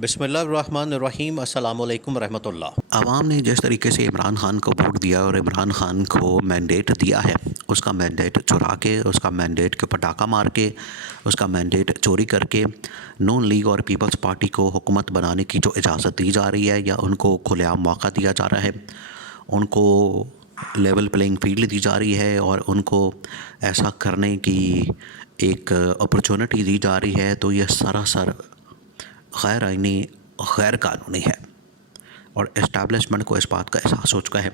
बिस्मिल्लाहिर्रहमानिर्रहीम अस्सलामुअलैकुम रहमतुल्लाह। आवाम ने जिस तरीके से इमरान खान को वोट दिया और इमरान खान को मैंडेट दिया है, उसका मैंडेट चुरा के, उसका मैंडेट के ऊपर डाका मार के, उसका मैंडेट चोरी करके नून लीग और पीपल्स पार्टी को हुकूमत बनाने की जो इजाज़त दी जा रही है या उनको खुलेआम मौका दिया जा रहा है, उनको लेवल प्लेइंग फील्ड दी जा रही है और उनको ऐसा करने की एक अपॉर्चुनिटी दी जा रही है, तो यह सरासर गैर आइनी, गैर कानूनी है। और इस्टेब्लिशमेंट को इस बात का एहसास हो चुका है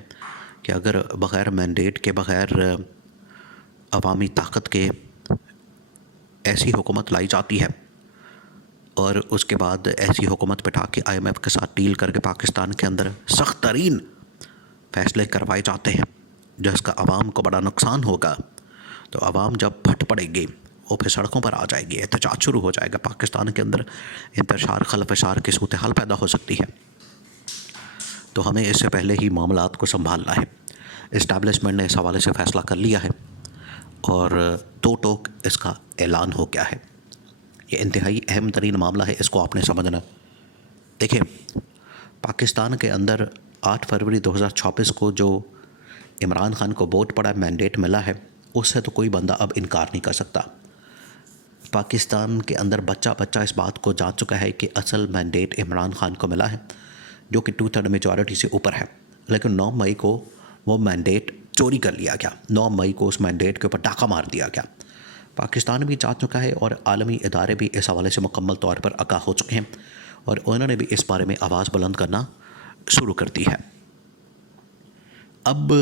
कि अगर बग़ैर मैंडेट के, बग़ैर अवामी ताकत के ऐसी हुकूमत लाई जाती है और उसके बाद ऐसी हुकूमत बिठा के IMF के साथ डील करके पाकिस्तान के अंदर सख्त तरीन फ़ैसले करवाए जाते हैं जिसका आवाम को बड़ा नुकसान होगा, तो आवाम जब फट पड़ेगी वो फिर सड़कों पर आ जाएगी, एहतजाज शुरू हो जाएगा, पाकिस्तान के अंदर इंतशार खलफशार की सूरत हाल पैदा हो सकती है। तो हमें इससे पहले ही मामलात को संभालना है। इस्टेब्लिशमेंट ने इस हवाले से फ़ैसला कर लिया है और दो टोक इसका ऐलान हो गया है। ये इंतहाई अहम तरीन मामला है, इसको आपने समझना। देखिए, पाकिस्तान के अंदर 8 फरवरी 2024 को जो इमरान खान को वोट पड़ा, मैंडेट मिला है, उससे तो कोई बंदा अब इनकार नहीं कर सकता। पाकिस्तान के अंदर बच्चा बच्चा इस बात को जान चुका है कि असल मैंडेट इमरान खान को मिला है, जो कि 2/3 मेजॉरिटी से ऊपर है। लेकिन 9 मई को वो मैंडेट चोरी कर लिया गया। 9 मई को उस मैंडेट के ऊपर डाका मार दिया गया। पाकिस्तान भी जान चुका है और आलमी इदारे भी इस हवाले से मुकम्मल तौर पर आगाह हो चुके हैं और उन्होंने भी इस बारे में आवाज़ बुलंद करना शुरू कर दी है। अब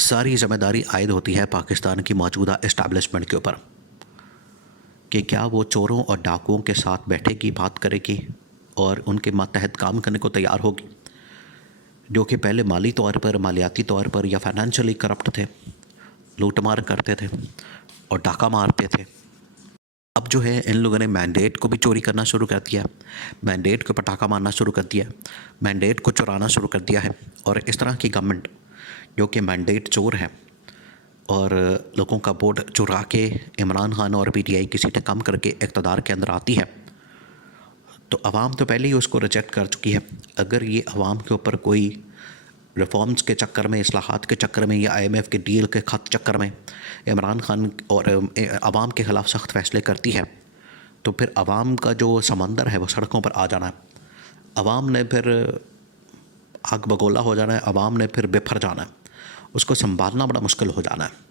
सारी ज़िम्मेदारी आयद होती है पाकिस्तान की मौजूदा इस्टेब्लिशमेंट के ऊपर कि क्या वो चोरों और डाकुओं के साथ बैठेगी, बात करेगी और उनके मातहत काम करने को तैयार होगी, जो कि पहले माली तौर पर, मालियाती तौर पर या फाइनेंशियली करप्ट थे, लूटमार करते थे और डाका मारते थे। अब जो है इन लोगों ने मैंडेट को भी चोरी करना शुरू कर दिया, मैंडेट के ऊपर डाका मारना शुरू कर दिया, मैंडेट को चुराना शुरू कर दिया है। और इस तरह की गवर्नमेंट जो कि मैंडेट चोर है और लोगों का वोट चुरा के इमरान खान और PTI की सीटें कम करके इक़्तिदार के अंदर आती है, तो अवाम तो पहले ही उसको रिजेक्ट कर चुकी है। अगर ये अवाम के ऊपर कोई रिफॉर्म्स के चक्कर में, इस्लाहात के चक्कर में या IMF के डील के खत चक्कर में इमरान खान और अवाम के ख़िलाफ़ सख्त फ़ैसले करती है, तो फिर अवाम का जो समंदर है वो सड़कों पर आ जाना है। अवाम ने फिर आग बगोला हो जाना है, अवाम ने फिर बिफर जाना है, उसको संभालना बड़ा मुश्किल हो जाना है।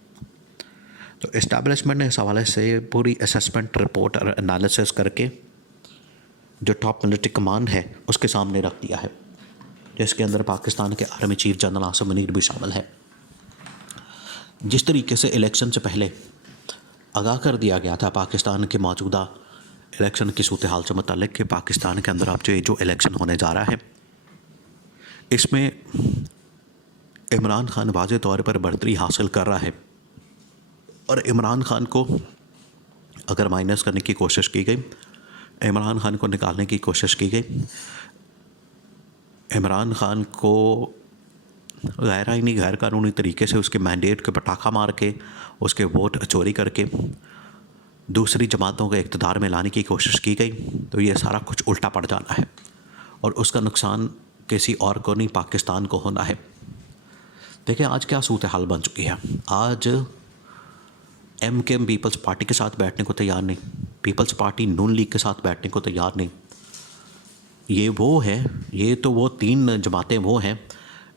तो इस्टेब्लिशमेंट ने इस हवाले से पूरी असेसमेंट रिपोर्ट और एनालिसिस करके जो टॉप मिलिट्री कमांड है उसके सामने रख दिया है, जिसके अंदर पाकिस्तान के army chief general Asim Munir भी शामिल है। जिस तरीके से इलेक्शन से पहले आगाह कर दिया गया था पाकिस्तान के मौजूदा इलेक्शन की सूरत हाल से मुताल्लिक़ कि पाकिस्तान के अंदर अब जो इलेक्शन होने जा रहा है, इसमें इमरान खान वाज़े तौर पर बढ़तरी हासिल कर रहा है और इमरान खान को अगर माइनस करने की कोशिश की गई, इमरान खान को निकालने की कोशिश की गई, इमरान खान को गैर आइनी, गैर कानूनी तरीके से उसके मैंडेट के पटाखा मार के, उसके वोट चोरी करके दूसरी जमातों के इक़्तिदार में लाने की कोशिश की गई, तो ये सारा कुछ उल्टा पड़ जाना है और उसका नुकसान किसी और को नहीं, पाकिस्तान को होना है। देखिए आज क्या सूरत हाल बन चुकी है। आज MKM पीपल्स पार्टी के साथ बैठने को तैयार नहीं, पीपल्स पार्टी नून लीग के साथ बैठने को तैयार नहीं। ये तो वो 3 जमातें वो हैं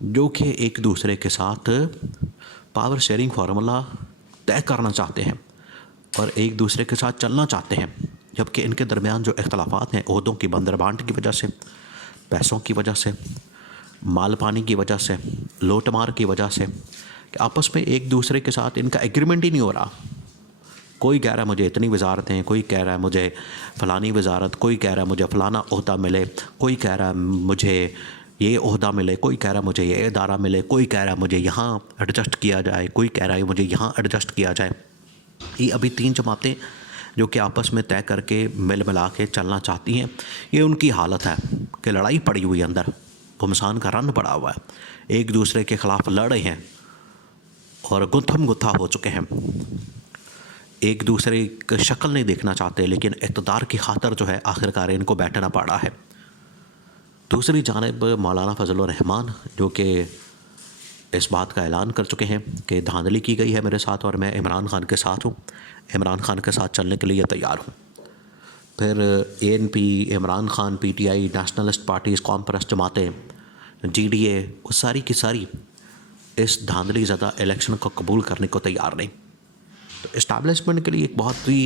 जो कि एक दूसरे के साथ पावर शेयरिंग फार्मूला तय करना चाहते हैं और एक दूसरे के साथ चलना चाहते हैं, जबकि इनके दरमियान जो इख्तलाफात हैं ओहदों की बंदरबांट की वजह से, पैसों की वजह से, माल पानी की वजह से, लूटमार की वजह से, कि आपस में एक दूसरे के साथ इनका एग्रीमेंट ही नहीं हो रहा। कोई कह रहा है मुझे इतनी वजारतें, कोई कह रहा है मुझे फ़लानी वजारत, कोई कह रहा है मुझे फ़लाना ओहदा मिले, कोई कह रहा है मुझे ये ओहदा मिले, कोई कह रहा है मुझे ये इदारा मिले, कोई कह रहा है मुझे यहाँ एडजस्ट किया जाए, कोई कह रहा है मुझे यहाँ एडजस्ट किया जाए। ये अभी 3 जमातें जो कि आपस में तय करके मिल मिला के चलना चाहती हैं, ये उनकी हालत है कि लड़ाई पड़ी हुई अंदर, घुमसान का रन पड़ा हुआ है, एक दूसरे के ख़िलाफ़ लड़ रहे हैं और गुत्थम गुत्था हो चुके हैं। एक दूसरे की शक्ल नहीं देखना चाहते, लेकिन इक़्तिदार की खातर जो है आखिरकार इनको बैठना पड़ा है। दूसरी जानिब मौलाना फजलुर रहमान जो कि इस बात का ऐलान कर चुके हैं कि धांधली की गई है मेरे साथ और मैं इमरान खान के साथ हूँ, इमरान खान के साथ चलने के लिए तैयार हूँ। फिर ANP, Imran Khan, PTI, nationalist parties, कौम परस्त जमातें, GDA, वो सारी की सारी इस धांधली ज़्यादा इलेक्शन को कबूल करने को तैयार नहीं। तो इस्टेब्लिशमेंट के लिए एक बहुत ही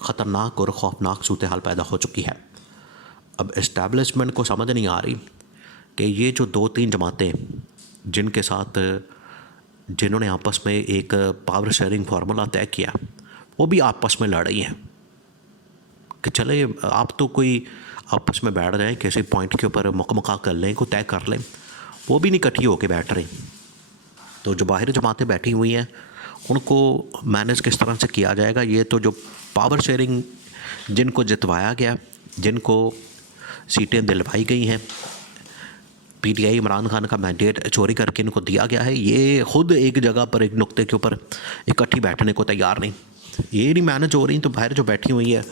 ख़तरनाक और ख़ौफनाक सूरत हाल पैदा हो चुकी है। अब इस्टेब्लिशमेंट को समझ नहीं आ रही कि ये जो 2-3 जमातें जिनके साथ जिन्होंने आपस में एक पावर शेयरिंग फार्मूला तय किया, वो भी आपस में लड़ रही हैं कि चले आप तो कोई आपस में बैठ जाएं, किसी पॉइंट के ऊपर मुकमका कर लें, को तय कर लें, वो भी नहीं इकट्ठी होकर बैठ रही। तो जो बाहरी जमातें बैठी हुई हैं उनको मैनेज किस तरह से किया जाएगा, ये तो जो पावर शेयरिंग जिनको जितवाया गया, जिनको सीटें दिलवाई गई हैं, PTI इमरान खान का मैंडेट चोरी करके इनको दिया गया है, ये ख़ुद एक जगह पर एक नुक्ते के ऊपर इकट्ठी बैठने को तैयार नहीं। ये नहीं मैनेज हो रही तो बाहर जो बैठी हुई है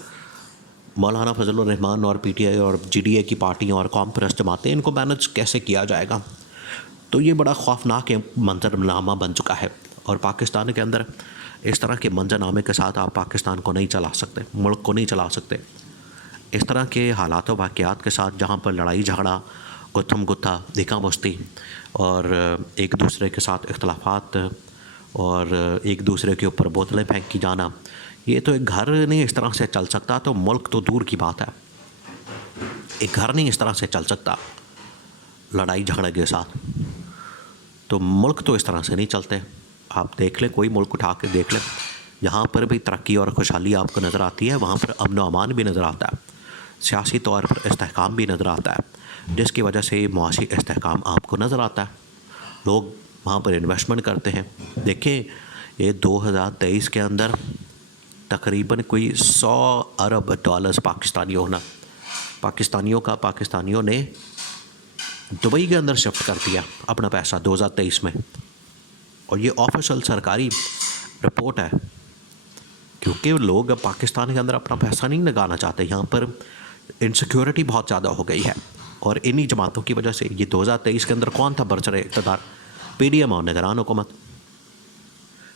मौलाना फजलुर रहमान और PTI और GDA की पार्टियाँ और कौम परस्त जमातें, इनको मैनेज कैसे किया जाएगा। तो ये बड़ा ख़ौफनाक मंजरनामा बन चुका है और पाकिस्तान के अंदर इस तरह के मंजरनामे के साथ आप पाकिस्तान को नहीं चला सकते, मुल्क को नहीं चला सकते। इस तरह के हालात व वाक़यात के साथ जहाँ पर लड़ाई झगड़ा, गुत्थम गुत्था, धिका मुश्ती और एक दूसरे के साथ इख्तलाफात और एक दूसरे के ऊपर बोतलें फेंक की जाना, ये तो एक घर नहीं इस तरह से चल सकता। तो मुल्क तो दूर की बात है, एक घर नहीं इस तरह से चल सकता लड़ाई झगड़े के साथ। तो मुल्क तो इस तरह से नहीं चलते। आप देख लें, कोई मुल्क उठा के देख लें, जहाँ पर भी तरक्की और खुशहाली आपको नज़र आती है वहाँ पर अमन व अमान भी नज़र आता है, सियासी तौर पर इस्तेहकाम भी नज़र आता है, जिसकी वजह से मुआशी इस्तेहकाम आपको नज़र आता है। लोग वहाँ पर इन्वेस्टमेंट करते हैं। देखें, ये 2023 के अंदर तकरीबन कोई 100 अरब डॉलर्स पाकिस्तानियों ने दुबई के अंदर शिफ्ट कर दिया अपना पैसा 2023 में। और ये ऑफिशियल सरकारी रिपोर्ट है, क्योंकि लोग अब पाकिस्तान के अंदर अपना पैसा नहीं लगाना चाहते। यहाँ पर इनसिक्योरिटी बहुत ज़्यादा हो गई है और इन्हीं जमातों की वजह से ये 2023 के अंदर कौन था बरसर इक़्तिदार? PDM और निगरान हुकूमत।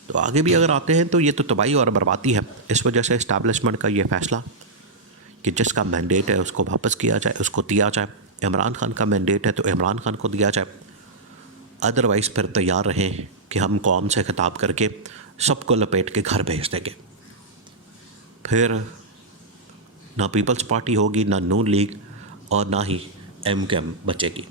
तो आगे भी अगर आते हैं तो ये तो तबाही और बर्बादी है। इस वजह से इस्टेब्लिशमेंट का ये फ़ैसला कि जिसका मैंडेट है उसको वापस किया जाए, उसको दिया जाए। इमरान खान का मैंडेट है तो इमरान खान को दिया जाए, अदरवाइज़ फिर तैयार रहें कि हम कौम से खिताब करके सबको लपेट के घर भेज देंगे। फिर ना पीपल्स पार्टी होगी, ना नून लीग और ना ही MKM बचेगी।